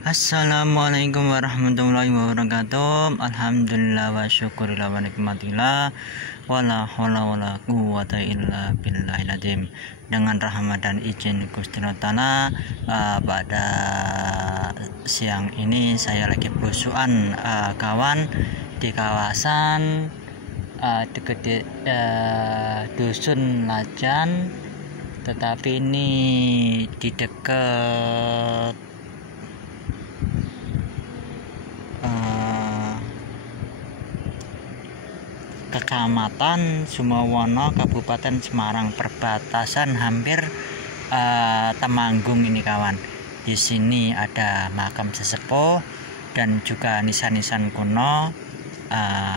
Assalamualaikum warahmatullahi wabarakatuh. Alhamdulillah wa syukurillah wa nikmatillah. Wala hawla wala quwwata illa billahil azim. Dengan rahmat dan izin Gusti Allah Ta'ala, pada siang ini saya lagi belusuan kawan di kawasan dekat dusun Lajan, tetapi ini di dekat Kecamatan Sumawono, Kabupaten Semarang, perbatasan hampir Temanggung ini kawan. Di sini ada makam sesepuh dan juga nisan-nisan kuno,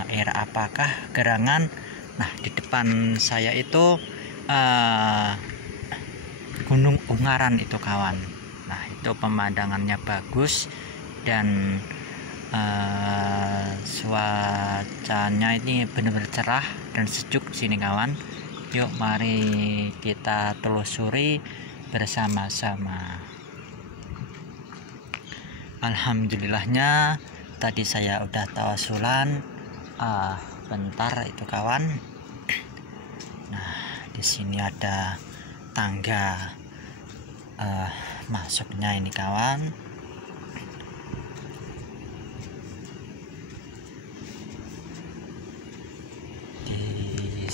era apakah gerangan. Nah, di depan saya itu Gunung Ungaran itu kawan. Nah, itu pemandangannya bagus dan cuacanya ini benar-benar cerah dan sejuk sini kawan. Yuk mari kita telusuri bersama-sama. Alhamdulillahnya tadi saya udah tawasulan bentar itu kawan. Nah, di sini ada tangga masuknya ini kawan.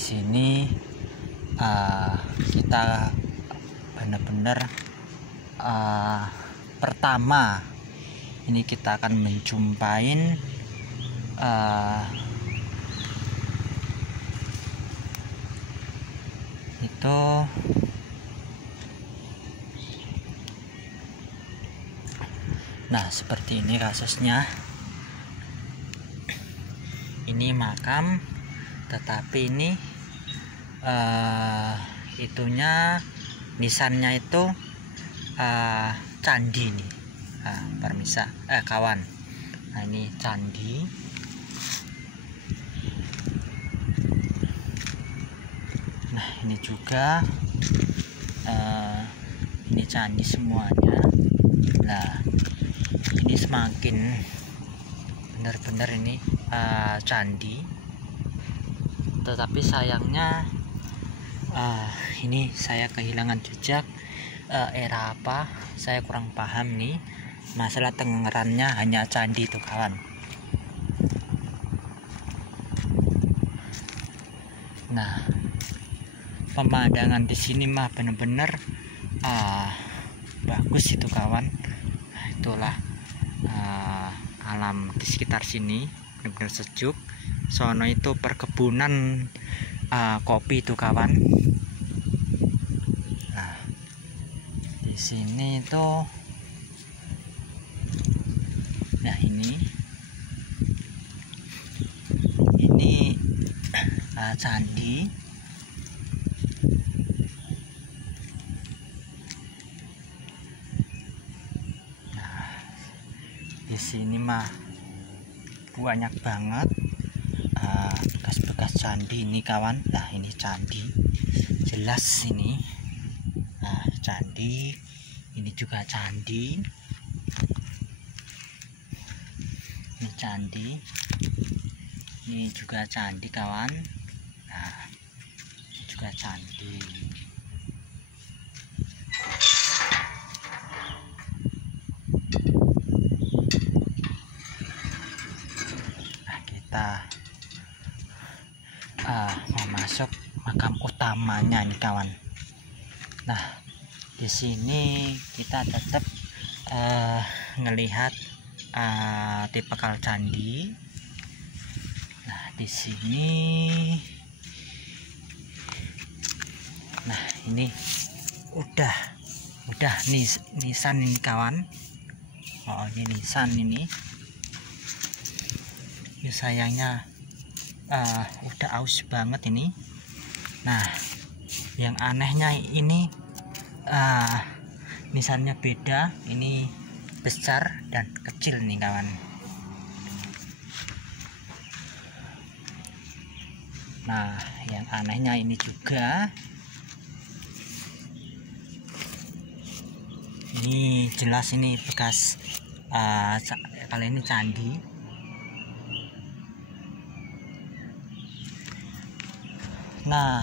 Sini kita benar-benar pertama ini kita akan menjumpain itu nah seperti ini kasusnya. Ini makam, tetapi ini itunya nisannya itu candi nih, permisa kawan. Nah, ini candi. Nah, ini juga ini candi semuanya. Nah, ini semakin benar-benar ini candi, tetapi sayangnya ini saya kehilangan jejak. Era apa saya kurang paham nih, masalah tengerannya hanya candi itu kawan. Nah, pemandangan di sini mah bener-bener bagus itu kawan. Nah, itulah alam di sekitar sini benar-benar sejuk. Sono itu perkebunan kopi itu kawan. Nah, di sini itu, nah ini candi. Nah, di sini mah banyak banget bekas-bekas candi ini kawan. Nah, ini candi jelas ini. Nah, candi ini juga candi. Ini candi, ini juga candi kawan. Nah, ini juga candi. Nah, kita mau masuk makam utamanya nih kawan. Nah, di sini kita tetap ngelihat tipikal candi. Nah, di sini, nah ini udah nisan ini kawan. Oh, ini nisan ini. Ya, sayangnya udah aus banget ini. Nah, yang anehnya ini nisannya beda, ini besar dan kecil nih kawan. Nah, yang anehnya ini juga Ini jelas ini bekas Kalau ini candi. Nah,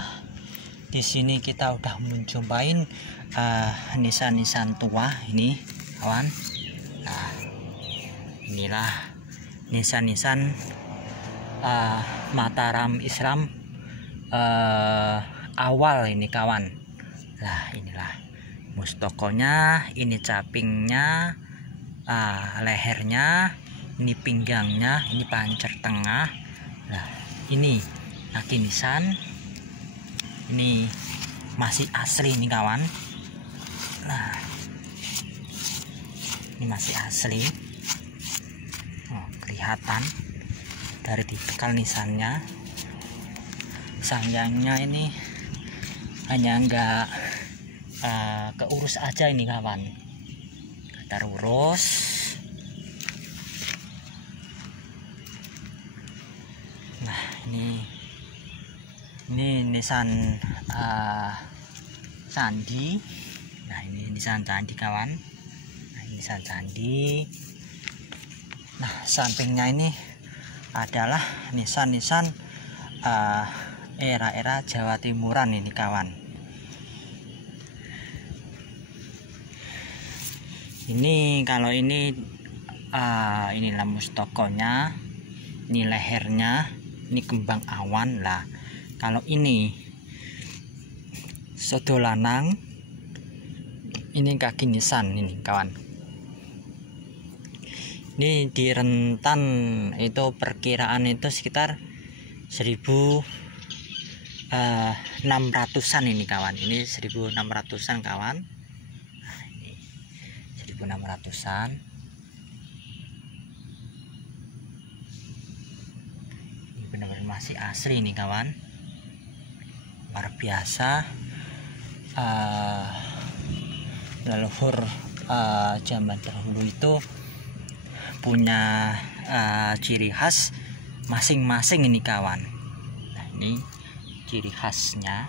di sini kita udah menjumpain nisan-nisan tua ini, kawan. Nah, inilah nisan-nisan Mataram Islam awal ini, kawan. Nah, inilah mustokonya, ini capingnya, lehernya, ini pinggangnya, ini pancer tengah. Nah, ini kaki nisan. Ini masih asli nih, kawan. Nah, ini masih asli. Oh, kelihatan dari tipikal nisannya. Sayangnya ini hanya enggak keurus aja ini, kawan. Kita urus. Nah, ini nisan candi. Nah, ini nisan candi, kawan. Nah, ini nisan candi. Nah, sampingnya ini adalah nisan-nisan era-era Jawa Timuran ini, kawan. Ini kalau ini inilah mustokonya, ini lehernya, ini kembang awan lah. Kalau ini sodo lanang, ini kaki nisan ini, kawan. Ini di rentan itu perkiraan itu sekitar 1600-an ini, kawan. Ini 1600-an, kawan. Nah, ini 1600-an. Ini benar-benar masih asli nih, kawan. Luar biasa. Leluhur zaman dahulu itu punya ciri khas masing-masing ini, kawan. Nah, ini ciri khasnya.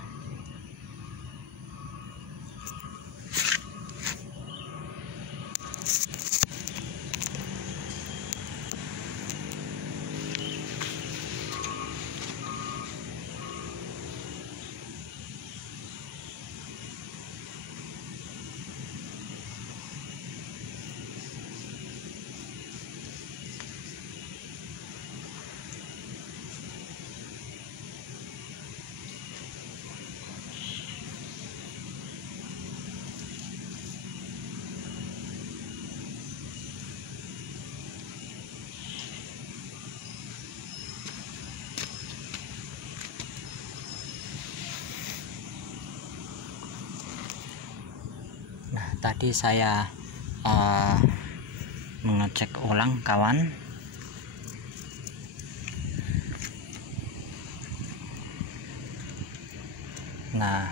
Nah, tadi saya mengecek ulang, kawan. Nah,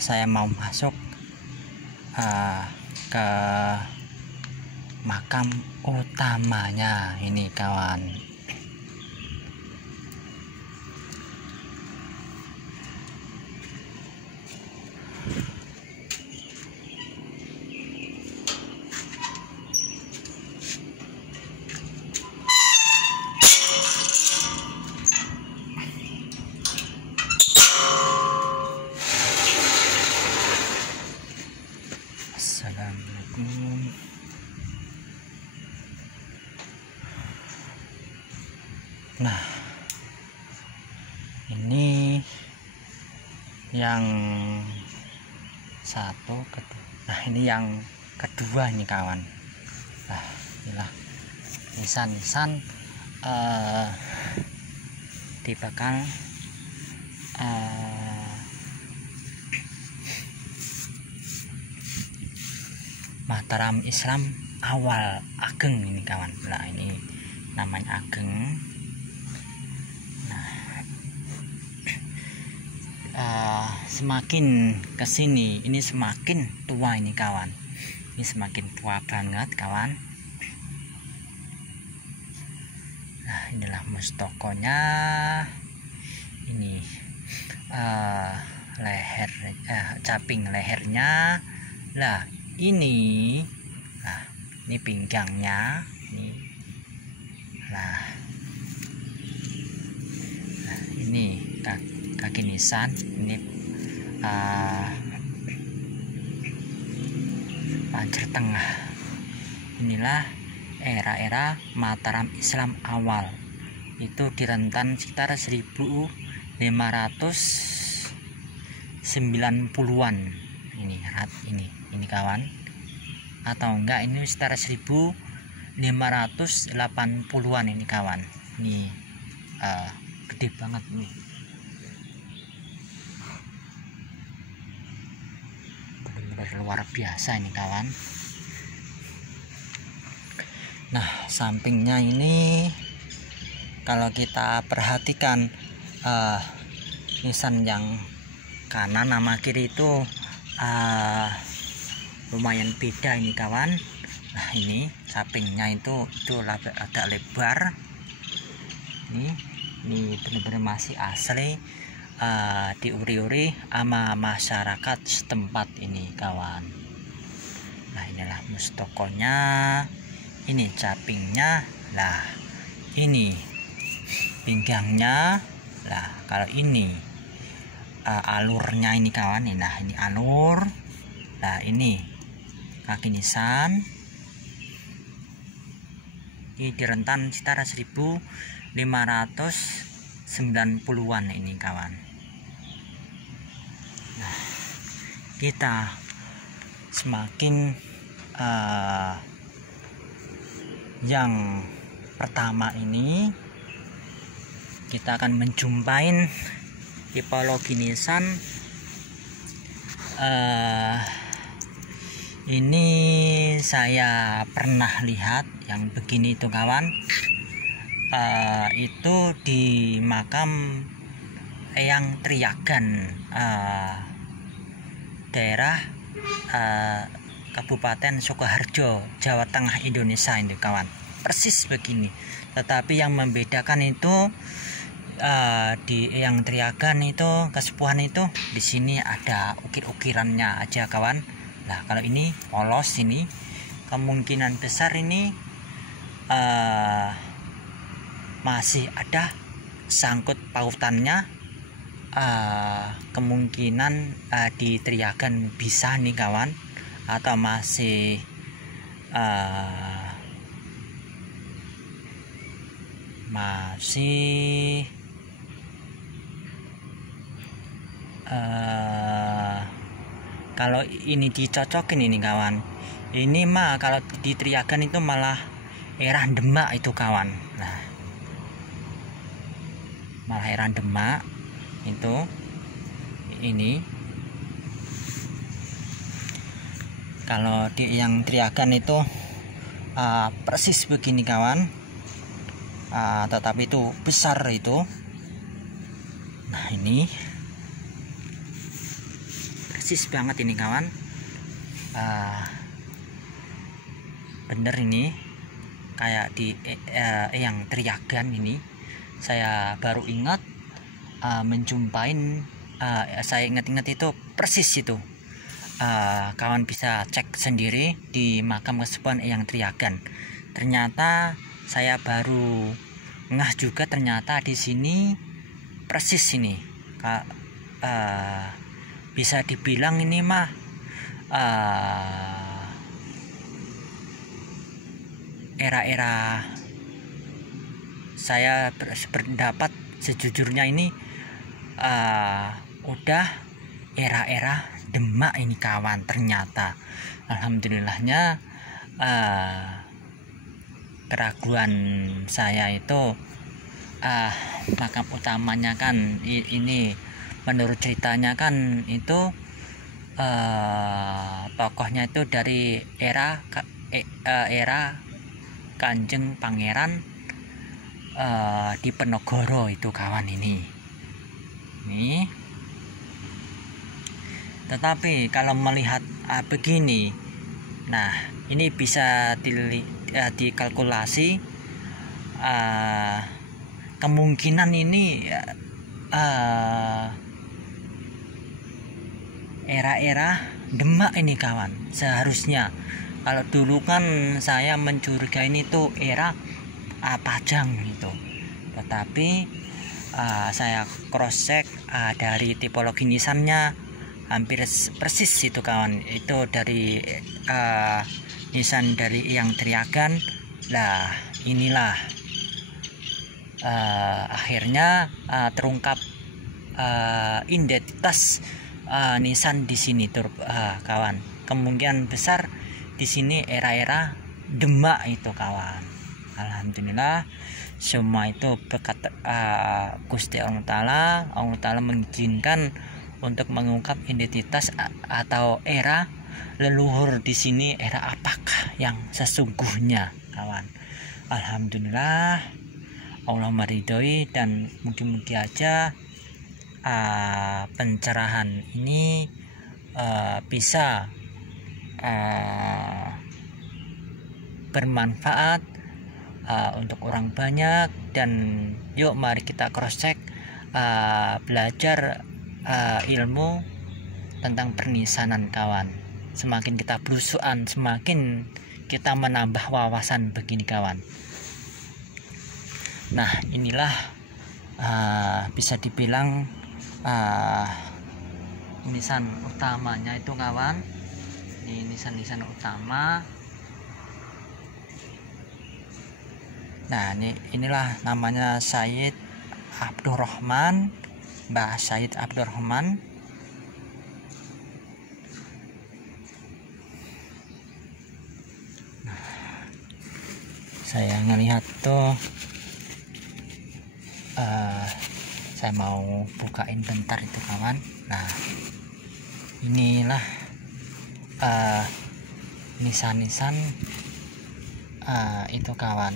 saya mau masuk ke makam utamanya ini, kawan. Assalamualaikum. Nah, ini yang satu, kedua. Nah, ini yang kedua ini, kawan. Nah, inilah nisan-nisan tipikal Mataram Islam awal ageng ini, kawan. Nah, ini namanya ageng. Semakin kesini ini semakin tua ini, kawan. Ini semakin tua banget, kawan. Nah, inilah mustokonya. Ini leher, caping lehernya. Nah, ini Ini pinggangnya ini. Nah, ini kaki nisan, ini pancir tengah. Inilah era-era Mataram Islam awal, itu di rentan sekitar 1590-an ini kawan, atau enggak ini sekitar 1580-an ini kawan. Ini gede banget nih, benar-benar luar biasa ini kawan. Nah, sampingnya ini kalau kita perhatikan nisan yang kanan sama kiri itu lumayan beda ini kawan. Nah, ini sampingnya itu agak lebar. Ini benar-benar masih asli diuri-uri sama masyarakat setempat ini kawan. Nah, inilah mustokonya, ini capingnya, lah ini pinggangnya, lah kalau ini alurnya ini kawan. Nah, ini alur, nah ini kaki nisan. Ini di rentan sekitar 1590-an ini kawan. Nah, kita semakin yang pertama ini kita akan menjumpai tipologi nisan. Ini saya pernah lihat yang begini itu kawan. Itu di makam Eyang Triagan, daerah Kabupaten Sukoharjo, Jawa Tengah, Indonesia itu kawan. Persis begini. Tetapi yang membedakan itu di Eyang Triagan itu, kesepuhan itu, di sini ada ukir-ukirannya aja kawan. Nah, kalau ini polos, ini kemungkinan besar ini masih ada sangkut pautannya. Kemungkinan di Triagan bisa nih kawan, atau masih kalau ini dicocokin ini kawan, ini mah kalau di Triagan itu malah era Demak itu kawan. Nah, malah era Demak itu ini. Kalau di yang Triagan itu persis begini kawan, tetapi itu besar itu. Nah, ini persis banget ini kawan. Bener ini kayak di yang Triagan ini. Saya baru ingat menjumpain, saya ingat-ingat itu persis itu. Kawan bisa cek sendiri di makam kesepuhan Eyang Triagan. Ternyata saya baru ngeh juga, ternyata di sini persis ini bisa dibilang ini mah era-era, saya berpendapat sejujurnya ini udah era-era Demak ini kawan. Ternyata alhamdulillahnya keraguan saya itu makam utamanya kan ini menurut ceritanya kan itu tokohnya itu dari era Kanjeng Pangeran Diponegoro itu kawan ini. Tetapi kalau melihat begini, nah ini bisa dikalkulasi kemungkinan ini era-era Demak ini kawan. Seharusnya kalau dulu kan saya mencurigai ini tuh era Pajang itu, tetapi saya cross check dari tipologi nisannya hampir persis itu kawan. Itu dari nisan dari yang Triagan. Lah inilah akhirnya terungkap identitas nisan di sini kawan. Kemungkinan besar di sini era-era Demak itu kawan. Alhamdulillah semua itu berkat Gusti Allah Ta'ala mengizinkan untuk mengungkap identitas atau era leluhur di sini, era apakah yang sesungguhnya kawan. Alhamdulillah Allah meridhoi, dan mudah-mudahan aja pencerahan ini bisa bermanfaat untuk orang banyak. Dan yuk mari kita cross check, belajar ilmu tentang pernisanan kawan. Semakin kita belusuan, semakin kita menambah wawasan begini kawan. Nah inilah bisa dibilang nisan utamanya itu kawan. Ini nisan-nisan utama. Nah inilah namanya Sayyid Abdurrahman, Mbah Sayyid Abdurrahman. Nah, saya ngelihat tuh saya mau bukain bentar itu kawan. Nah inilah nisan-nisan itu kawan.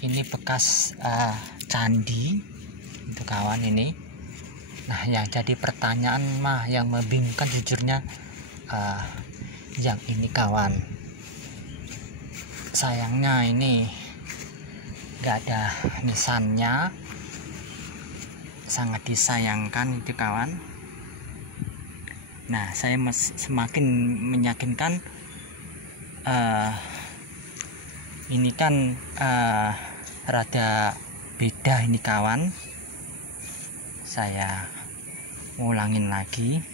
Ini bekas candi itu kawan ini. Nah yang jadi pertanyaan yang membingungkan jujurnya yang ini kawan. Sayangnya ini gak ada nisannya, sangat disayangkan itu kawan. Nah saya semakin meyakinkan ini kan rada beda ini kawan. Saya ulangin lagi.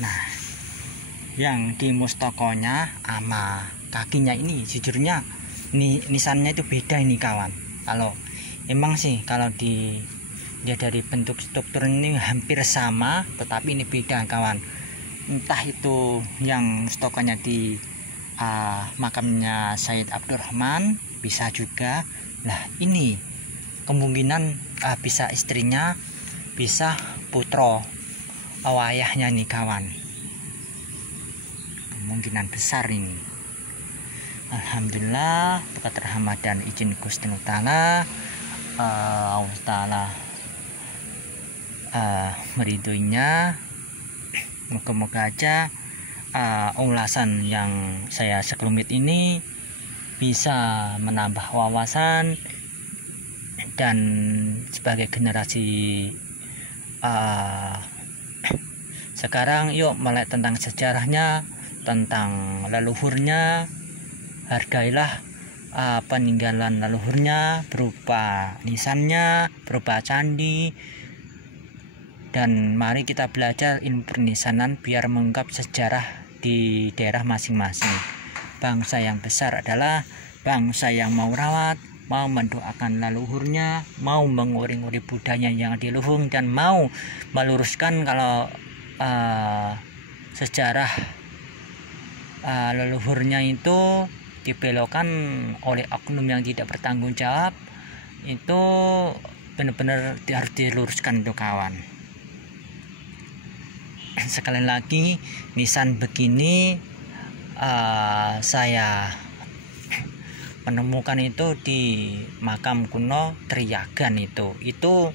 Nah yang di mustokonya sama kakinya ini jujurnya nisannya itu beda ini kawan. Kalau emang sih kalau dia dari bentuk struktur ini hampir sama, tetapi ini beda kawan. Entah itu yang mustokonya di makamnya Sayyid Abdurrahman, bisa juga. Nah ini kemungkinan bisa istrinya, bisa putra ayahnya nih kawan. Kemungkinan besar ini. Alhamdulillah berkat rahmat dan izin Gusti Allah Ta'ala meridhoinya. Moga-moga aja ulasan yang saya sekelumit ini bisa menambah wawasan, dan sebagai generasi sekarang yuk melek tentang sejarahnya, tentang leluhurnya. Hargailah peninggalan leluhurnya berupa nisannya, berupa candi. Dan mari kita belajar ilmu pernisanan biar mengungkap sejarah di daerah masing-masing. Bangsa yang besar adalah bangsa yang mau rawat, mau mendoakan leluhurnya, mau menguri-nguri budaya yang diluhur, dan mau meluruskan kalau sejarah leluhurnya itu dibelokkan oleh oknum yang tidak bertanggung jawab. Itu benar-benar harus diluruskan itu kawan. Sekali lagi, nisan begini saya menemukan itu di makam kuno Triagan itu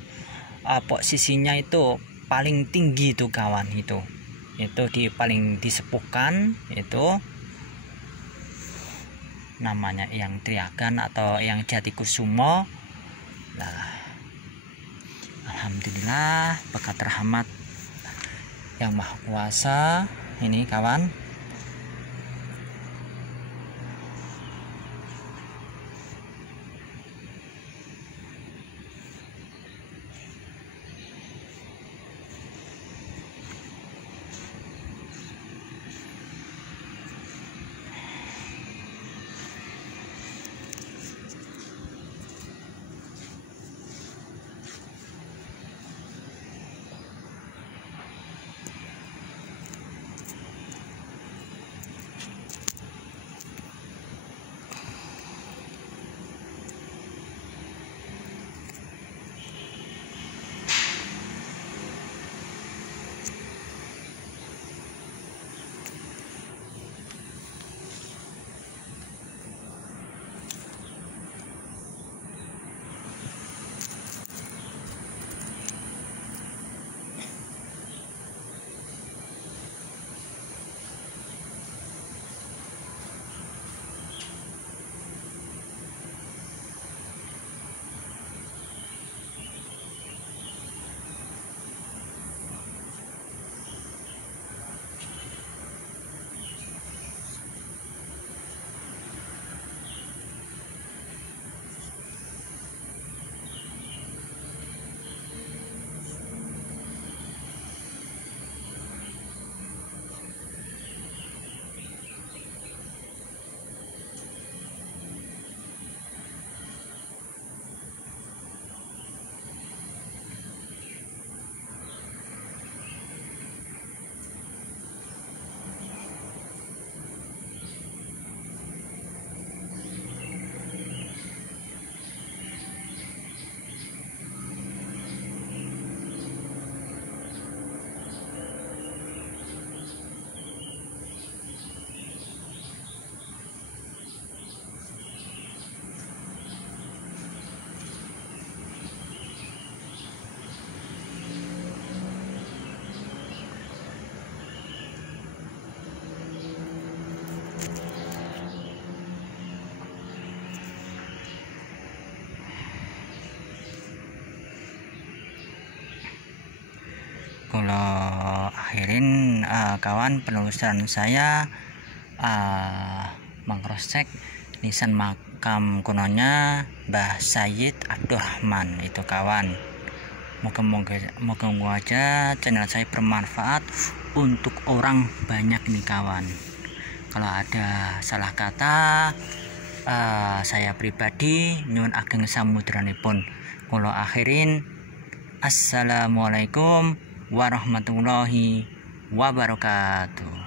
posisinya itu paling tinggi itu kawan. Itu di paling disepuhkan itu. namanya Eyang Triagan atau Eyang Jatikusumo. Nah, alhamdulillah berkat rahmat Yang Maha Kuasa ini kawan. Kalau akhirin kawan penelusuran saya mengcross-check nisan makam kunonya Mbah Sayyid Abdurrahman itu kawan. Moga-moga aja channel saya bermanfaat untuk orang banyak nih kawan. Kalau ada salah kata saya pribadi nyuwun ageng samudranipun. Kula akhirin, assalamualaikum warahmatullahi wabarakatuh.